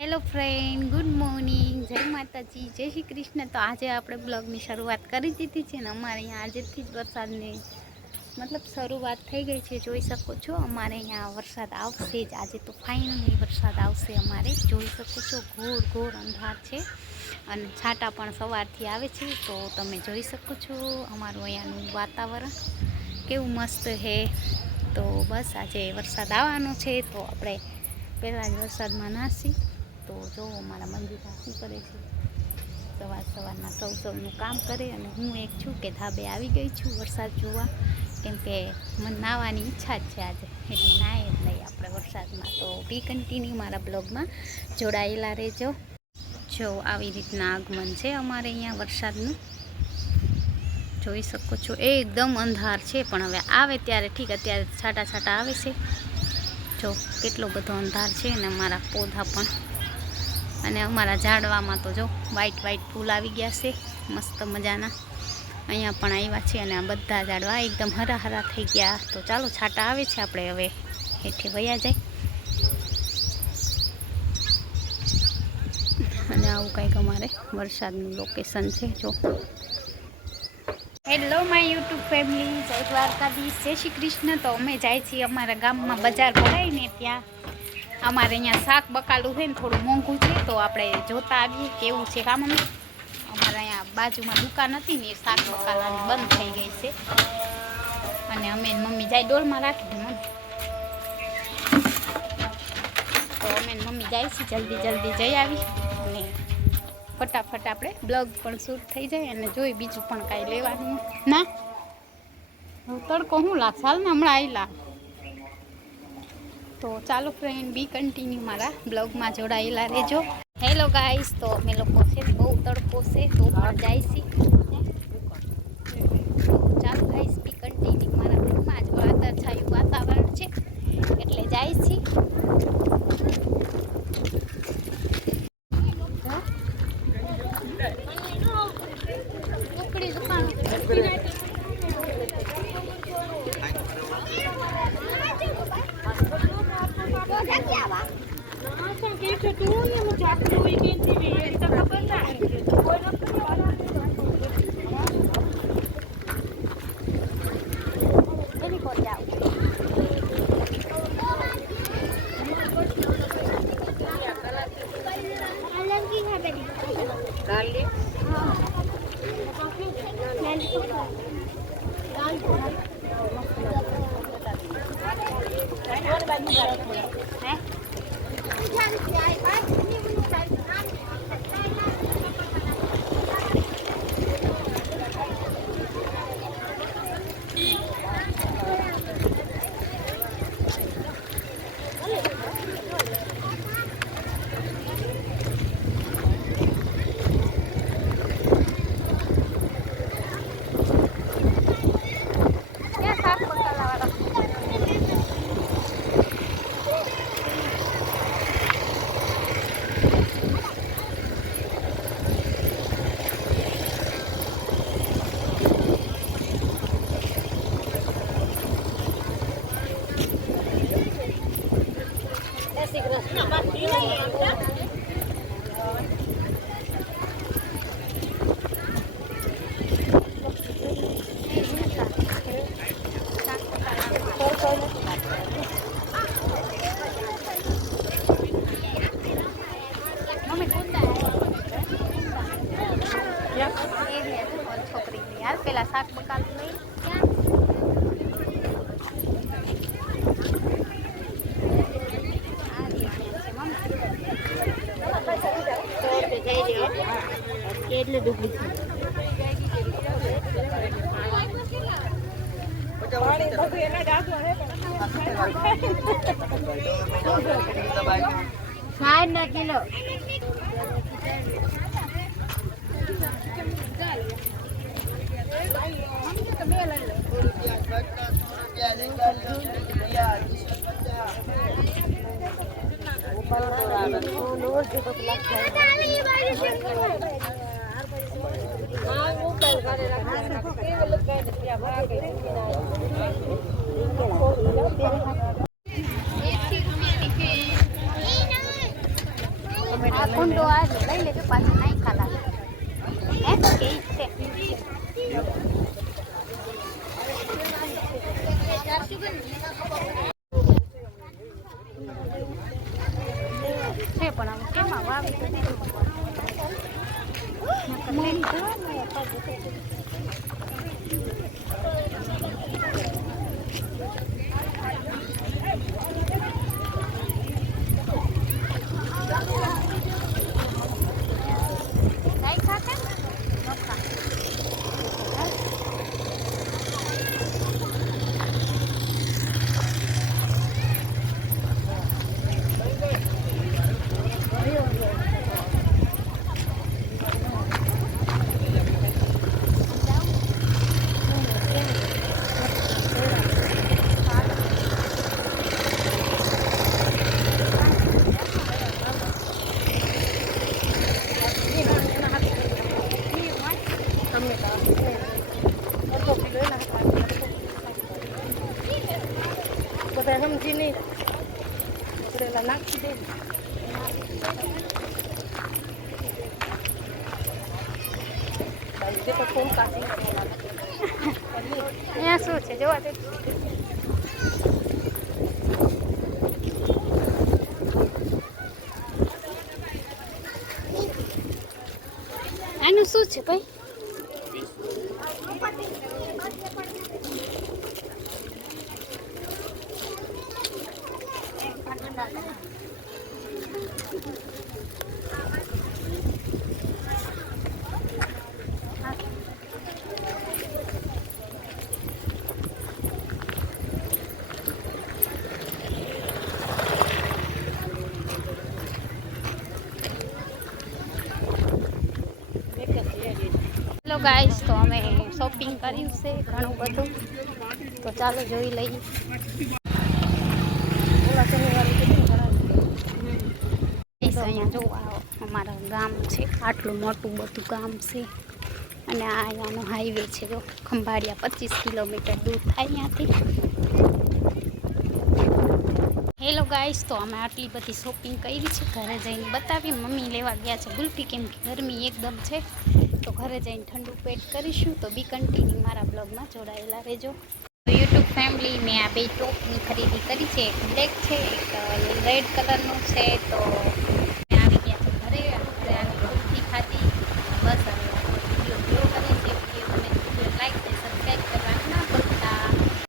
Hello friend, good morning, જય માતાજી, જય શ્રી કૃષ્ણ। તો આજે આપણે બ્લોગની શરૂઆત કરી દીધી છે ને અમારે અહીંયા આજેથી જ વરસાદની શરૂઆત થઈ ગઈ છે। જોઈ શકો છો અમારે અહીંયા વરસાદ આવશે જ આજે, તો ફાઇનલી વરસાદ આવશે અમારે। જોઈ શકો છો ઘોર ઘોર અંધાર છે અને છાંટા પણ સવારથી આવે છે। તો તમે જોઈ શકો છો અમારું અહીંયાનું વાતાવરણ કેવું મસ્ત છે। તો બસ આજે વરસાદ આવવાનો છે તો આપણે પહેલાં જ વરસાદમાં નાસી। તો જો અમારા મંજુબા શું કરે છે, સવારના સૌનું કામ કરે અને હું એક છું કે ધાબે આવી ગઈ છું વરસાદ જોવા, કેમ કે મને નાહવાની ઈચ્છા જ છે આજે, એટલે નાહે જ નહીં આપણે વરસાદમાં। તો બી કન્ટિન્યુ મારા બ્લોગમાં જોડાયેલા રહેજો। જો આવી રીતના આગમન છે અમારે અહીંયા વરસાદનું, જોઈ શકો છો એકદમ અંધાર છે, પણ હવે આવે ત્યારે ઠીક, અત્યારે છાંટા છાંટા આવે છે। જો કેટલો બધો અંધાર છે અને અમારા પૌધા પણ અને અમારા ઝાડવામાં તો જો વ્હાઈટ ફૂલ આવી ગયા છે મસ્ત મજાના, અહીંયા પણ આવ્યા છે અને આ બધા ઝાડવા એકદમ હરા હરા થઈ ગયા। તો ચાલો છાંટા આવે છે, આપણે હવે હેઠે વયા જાય અને આવું કંઈક અમારે વરસાદનું લોકેશન છે। જો હેલો માય યુટ્યુબ ફેમિલી, જય દ્વારકાધીશ, જય શ્રી કૃષ્ણ। તો અમે જાય છીએ અમારા ગામમાં, બજાર ભરાય ને ત્યાં અમારે અહીંયા શાક બકાલું છે ને થોડું મોંઘું છે, તો આપણે જોતા આવીએ કેવું છે કામ। અમારે અહીંયા બાજુમાં દુકાન હતી ને એ શાક બકાલાની બંધ થઈ ગઈ છે અને અમે મમ્મી જાય ડોલમાં રાખી દે મને, તો અમે મમ્મી જાય છે જલ્દી જઈ આવી અને ફટાફટ આપણે બ્લોગ પણ શૂટ થઈ જાય અને જોઈ બીજું પણ કાંઈ લેવાનું ના। તડકો શું લાગશે, હાલ ને હમણાં આવેલા। તો ચાલો ફ્રેન્ડ, બી કન્ટિન્યુ મારા બ્લોગમાં જોડાયેલા રહેજો। હેલો ગાઈસ, તો અમે લોકો છે બહુ તડકો છે તો પણ જાય છીએ, તો ચાલો ગાઈસ બી કન્ટિન્યુ મારા બ્લોગમાં જ વાદળછાયું વાતાવરણ છે એટલે જાય છીએ। છોકરી યાર પેલા શાક બકાલું લઈ એટલે ડૂબી $60 કિલો। આ કુંડો આ લઈ લેજો પાછા નહીં ખાલા હે કે છે પણ આમ કેમાં વાવી તો દીધું બધા સમજી નહીં પેલા નાખી દે તો ફોન કાઢી અહીંયા શું છે જોવા દે આનું શું છે ભાઈ હેલો ગાઈસ તો અમે શોપિંગ કર્યું છે ઘણું બધું તો ચાલો જોઈ લઈએ અહીંયા જોવા આવો અમારા ગામ છે આટલું મોટું બધું ગામ છે અને આ અહીંયાનો હાઈવે છે જો ખંભાળિયા 25 કિલોમીટર દૂર થાય અહીંયાથી હેલો ગાઈસ તો અમે આટલી બધી શોપિંગ કરી છે ઘરે જઈને બતાવી મમ્મી લેવા ગયા છે ગુલ્ફી કેમ કે ગરમી એકદમ છે તો ઘરે જઈને ઠંડુ પેટ કરીશું તો બી કન્ટિન્યુ મારા બ્લોગમાં જોડાયેલા રહેજો યુટ્યુબ ફેમિલી મેં આ બે ટોપની ખરીદી કરી છે એક બ્લેક છે એક રેડ કલરનું છે તો